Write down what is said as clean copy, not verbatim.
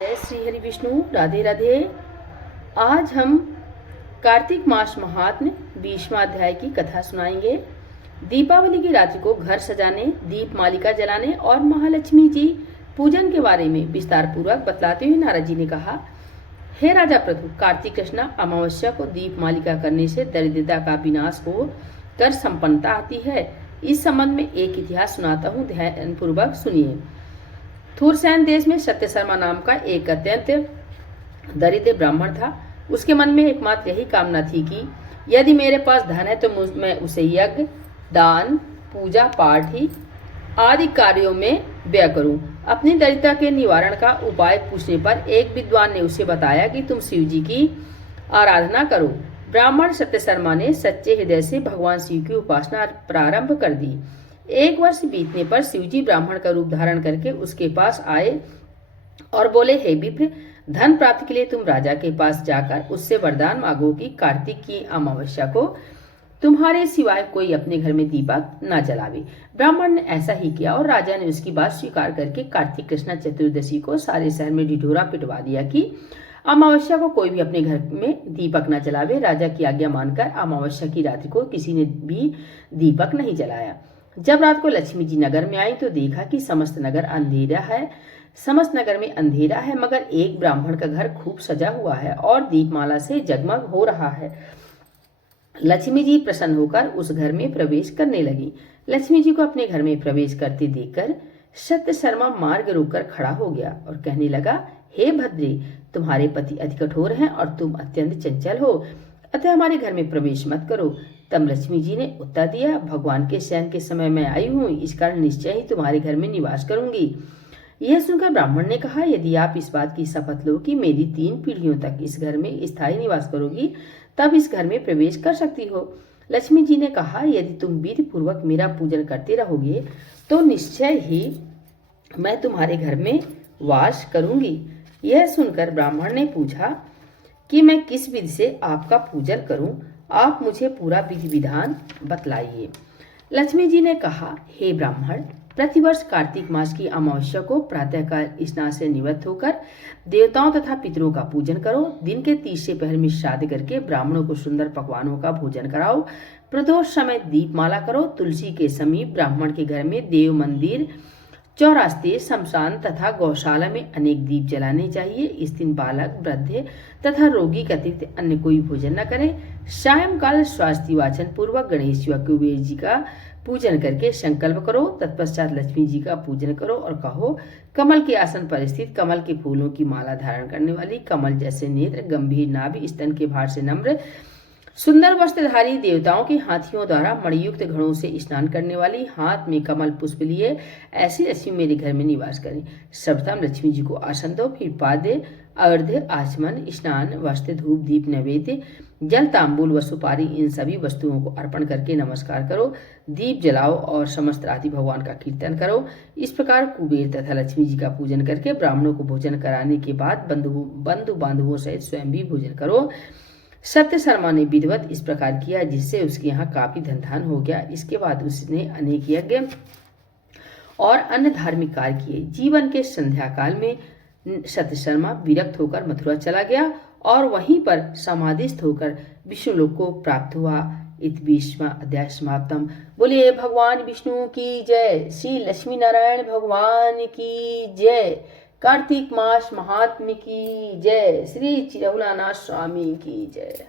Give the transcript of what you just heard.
जय श्री हरि विष्णु। राधे राधे। आज हम कार्तिक मास महात्म्य 20वां अध्याय की कथा सुनाएंगे। दीपावली की रात्रि को घर सजाने, दीप मालिका जलाने और महालक्ष्मी जी पूजन के बारे में विस्तार पूर्वक बतलाते हुए नारद जी ने कहा, हे राजा प्रभु, कार्तिक कृष्णा अमावस्या को दीप मालिका करने से दरिद्रता का विनाश हो कर संपन्नता आती है। इस संबंध में एक इतिहास सुनाता हूँ, ध्यान पूर्वक सुनिए। थूरसैन देश में सत्य शर्मा नाम का एक अत्यंत दरिद्र ब्राह्मण था। उसके मन में एकमात्र यही कामना थी कि यदि मेरे पास धन है तो मैं उसे यज्ञ, दान, पूजा पाठ ही आदि कार्यों में व्यय करूं। अपनी दरिद्रता के निवारण का उपाय पूछने पर एक विद्वान ने उसे बताया कि तुम शिव जी की आराधना करो। ब्राह्मण सत्य शर्मा ने सच्चे हृदय से भगवान शिव की उपासना प्रारंभ कर दी। 1 वर्ष बीतने पर शिवजी ब्राह्मण का रूप धारण करके उसके पास आए और बोले, हे विप्र, धन प्राप्ति के लिए तुम राजा के पास जाकर उससे वरदान मांगो कि कार्तिक की अमावस्या को तुम्हारे सिवाय कोई अपने घर में दीपक न जलावे। ब्राह्मण ने ऐसा ही किया और राजा ने उसकी बात स्वीकार करके कार्तिक कृष्ण चतुर्दशी को सारे शहर में ढिढोरा पिटवा दिया कि अमावस्या को कोई भी अपने घर में दीपक न जलावे। राजा की आज्ञा मानकर अमावस्या की रात्रि को किसी ने भी दीपक नहीं जलाया। जब रात को लक्ष्मी जी नगर में आई तो देखा कि समस्त नगर में अंधेरा है, मगर एक ब्राह्मण का घर खूब सजा हुआ है और दीपमाला से जगमग हो रहा है। लक्ष्मी जी प्रसन्न होकर उस घर में प्रवेश करने लगी। लक्ष्मी जी को अपने घर में प्रवेश करते देखकर सत्य शर्मा मार्ग रोककर खड़ा हो गया और कहने लगा, हे भद्रे, तुम्हारे पति अति कठोर हैं और तुम अत्यंत चंचल हो, अतः हमारे घर में प्रवेश मत करो। तब लक्ष्मी जी ने उत्तर दिया, भगवान के शयन के समय मैं आई हूँ, इस कारण निश्चय ही तुम्हारे घर में निवास करूंगी। यह सुनकर ब्राह्मण ने कहा, यदि आप इस बात की शपथ लो कि मेरी 3 पीढ़ियों तक इस घर में स्थायी निवास करोगी, तब इस घर में प्रवेश कर सकती हो। लक्ष्मी जी ने कहा, यदि तुम विधि पूर्वक मेरा पूजन करते रहोगे तो निश्चय ही मैं तुम्हारे घर में वास करूंगी। यह सुनकर ब्राह्मण ने पूछा कि मैं किस विधि से आपका पूजन करूं, आप मुझे पूरा विधि विधान बतलाइए। लक्ष्मी जी ने कहा, हे ब्राह्मण, प्रतिवर्ष कार्तिक मास की अमावस्या को प्रातःकाल स्नान से निवृत्त होकर देवताओं तथा पितरों का पूजन करो। दिन के 30 पहर में श्राद्ध करके ब्राह्मणों को सुंदर पकवानों का भोजन कराओ। प्रदोष समय दीपमाला करो। तुलसी के समीप ब्राह्मण के घर में देव मंदिर, चौरास्ते, शमशान तथा गौशाला में अनेक दीप जलाने चाहिए। इस दिन बालक, वृद्ध तथा रोगी के अतिरिक्त अन्य कोई भोजन न करे। सायंकाल स्वास्थ्य वाचन पूर्वक गणेश व कुबेर जी का पूजन करके संकल्प करो। तत्पश्चात लक्ष्मी जी का पूजन करो और कहो, कमल के आसन पर स्थित, कमल के फूलों की माला धारण करने वाली, कमल जैसे नेत्र, गंभीर नाभि, स्तन के भार से नम्र, सुंदर वस्त्रधारी, देवताओं के हाथियों द्वारा मणियुक्त घड़ों से स्नान करने वाली, हाथ में कमल पुष्प लिए ऐसी लक्ष्मी मेरे घर में निवास करें। सर्वप्रथम लक्ष्मी जी को आसन दो, फिर पाद्य, अर्घ्य, आचमन, स्नान, वस्त्र, धूप, दीप, नैवेद्य, जल, तांबूल व सुपारी, इन सभी वस्तुओं को अर्पण करके नमस्कार करो। दीप जलाओ और समस्त रात्रि भगवान का कीर्तन करो। इस प्रकार कुबेर तथा लक्ष्मी जी का पूजन करके ब्राह्मणों को भोजन कराने के बाद बंधु बांधवों सहित स्वयं भी भोजन करो। सत्य शर्मा ने विधिवत इस प्रकार किया, जिससे उसके यहाँ काफी धन धान हो गया। इसके बाद उसने अनेक यज्ञ और अन्य धार्मिक कार्य किए। जीवन के संध्या काल में सत्य शर्मा विरक्त होकर मथुरा चला गया और वहीं पर समाधिस्थ होकर विष्णुलोक को प्राप्त हुआ। इत 20वां अध्याय समाप्तम। बोलिए भगवान विष्णु की जय। श्री लक्ष्मी नारायण भगवान की जय। कार्तिक मास महात्म्य की जय। श्री चिरहुलानाथ स्वामी की जय।